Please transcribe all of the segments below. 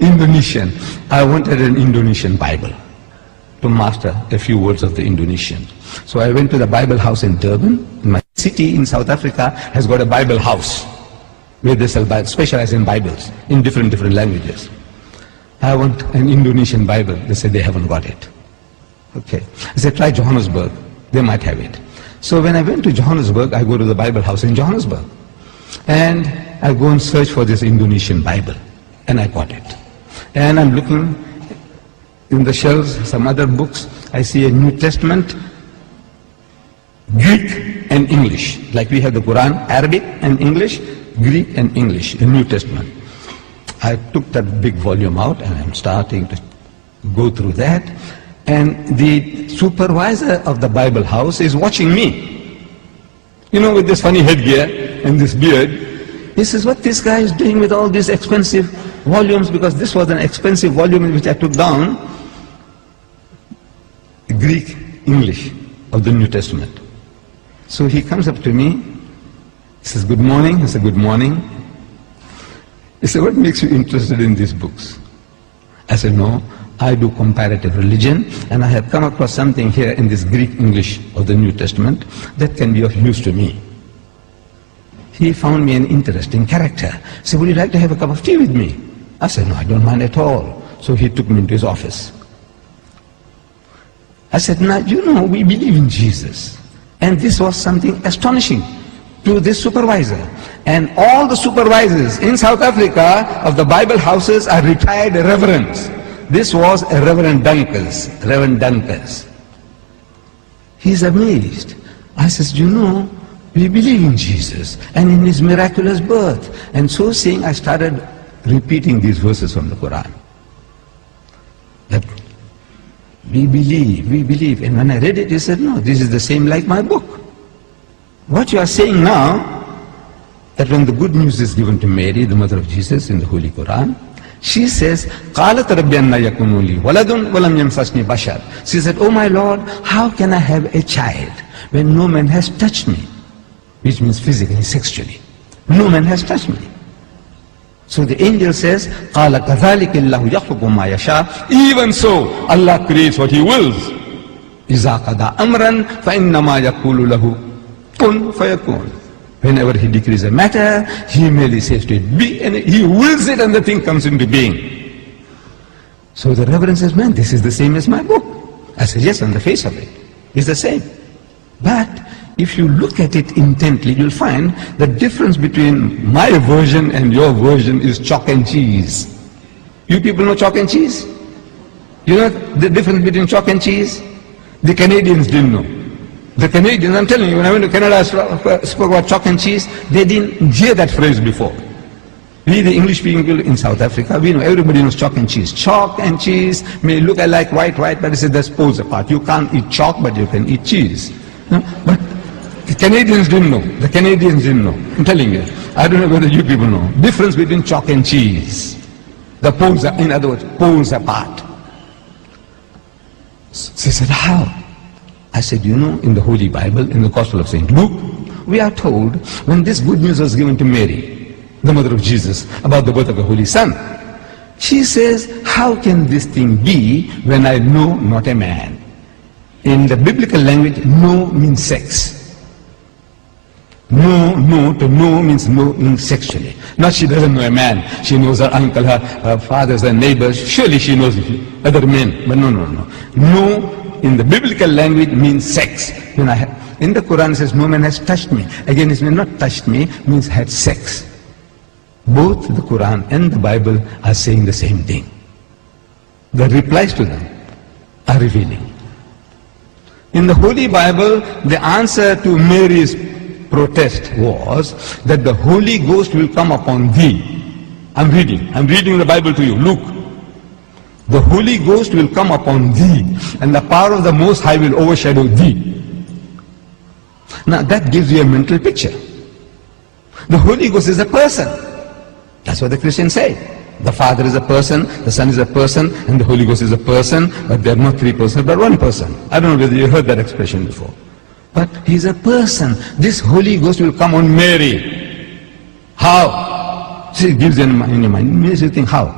Indonesian. I wanted an Indonesian Bible to master a few words of the Indonesian. So I went to the Bible house in Durban. My city in South Africa has got a Bible house where they specialize in Bibles in different languages. I want an Indonesian Bible. They said they haven't got it. Okay. I said, try Johannesburg. They might have it. So when I went to Johannesburg, I go to the Bible house in Johannesburg. And I go and search for this Indonesian Bible. And I got it. And I'm looking in the shelves, some other books. I see a New Testament, Greek and English. Like we have the Quran, Arabic and English, Greek and English, a New Testament. I took that big volume out and I'm starting to go through that. And the supervisor of the Bible house is watching me. You know, with this funny headgear and this beard. He says, what this guy is doing with all these expensive volumes, because this was an expensive volume in which I took down Greek, English of the New Testament. So he comes up to me, he says, good morning. I said, good morning. He said, what makes you interested in these books? I said, no, I do comparative religion, and I have come across something here in this Greek English of the New Testament that can be of use to me. He found me an interesting character. He said, would you like to have a cup of tea with me? I said, no, I don't mind at all. So he took me into his office. I said, now, you know, we believe in Jesus. And this was something astonishing to this supervisor. And all the supervisors in South Africa of the Bible houses are retired reverends. This was a Reverend Dunkers. He's amazed. I says, you know, we believe in Jesus and in his miraculous birth. And so saying, I started repeating these verses from the Quran. That we believe. And when I read it, he said, no, this is the same like my book. What you are saying now, that when the good news is given to Mary, the mother of Jesus, in the Holy Quran, she says, قَالَتْ رَبِّ أَنَّ يَكُونُ لِي وَلَدٌ وَلَمْ يَمْسَسْنِي بَشَرٌ. She said, oh my Lord, how can I have a child when no man has touched me? Which means physically, sexually. No man has touched me. So the angel says, قَالَ كَذَلِكَ اللَّهُ يَخْلُقُ مَا يَشَاءُ. Even so, Allah creates what He wills. إِذَا قَضَى أَمْرًا فَإِنَّمَا يَقُولُ لَهُ كُن فَيَكُونُ. Whenever He decrees a matter, He merely says to it, be, and He wills it and the thing comes into being. So the Reverend says, man, this is the same as my book. I said, yes, on the face of it, it's the same. But if you look at it intently, you'll find the difference between my version and your version is chalk and cheese. You people know chalk and cheese? You know the difference between chalk and cheese? The Canadians didn't know. The Canadians, I'm telling you, when I went to Canada, I spoke about chalk and cheese. They didn't hear that phrase before. We, the English people in South Africa, we know, everybody knows chalk and cheese. Chalk and cheese may look like white, but it's that's poles apart. You can't eat chalk, but you can eat cheese. No? But the Canadians didn't know. The Canadians didn't know. I'm telling you. I don't know whether you people know. Difference between chalk and cheese. The poles are, in other words, poles apart. She said, how? I said, you know, in the Holy Bible, in the Gospel of St. Luke, we are told when this good news was given to Mary, the mother of Jesus, about the birth of the Holy Son, she says, how can this thing be when I know not a man? In the biblical language, know means sex. No to know means knowing sexually. Not she doesn't know a man. She knows her uncle, her fathers, her neighbors. Surely she knows other men. But no. No in the biblical language means sex. In the Quran it says, no man has touched me. Again, it means not touched me, means had sex. Both the Quran and the Bible are saying the same thing. The replies to them are revealing. In the Holy Bible, the answer to Mary's protest was that the Holy Ghost will come upon thee. I'm reading the Bible to you. Look. The Holy Ghost will come upon thee, and the power of the Most High will overshadow thee. Now that gives you a mental picture. The Holy Ghost is a person. That's what the Christians say. The Father is a person, the Son is a person, and the Holy Ghost is a person, but they are not three persons, but one person. I don't know whether you heard that expression before. But He's a person. This Holy Ghost will come on Mary. How? See, it gives you in your mind. It makes you think how?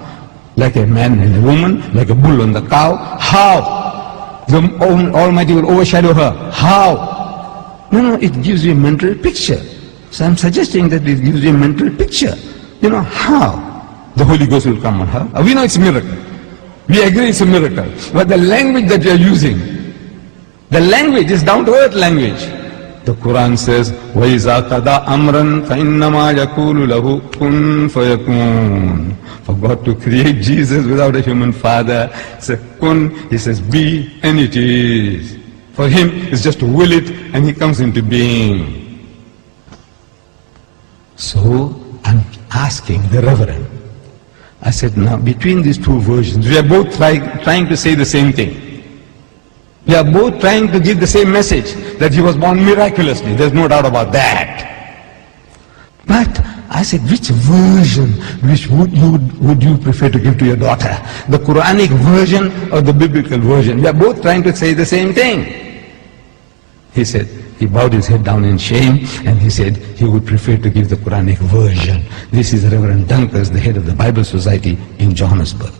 Like a man and a woman, like a bull and the cow. How? The Almighty will overshadow her. How? No, it gives you a mental picture. So I'm suggesting that it gives you a mental picture. How? The Holy Ghost will come on her. We know it's a miracle. We agree it's a miracle. But the language that you are using, the language is down to earth language. The Quran says, وَإِذَا قَضَى أَمْرًا فَإِنَّمَا يَقُولُ لَهُ كُن فَيَكُونُ. For God to create Jesus without a human father, says kun, he says be, and it is. For him, it's just to will it, and he comes into being. So, I'm asking the Reverend, I said, now between these two versions, we are both trying to say the same thing. We are both trying to give the same message, that he was born miraculously. There's no doubt about that. But I said, which version would you prefer to give to your daughter? The Quranic version or the biblical version? We are both trying to say the same thing. He said, he bowed his head down in shame, and he said he would prefer to give the Quranic version. This is Reverend Dunkus, the head of the Bible Society in Johannesburg.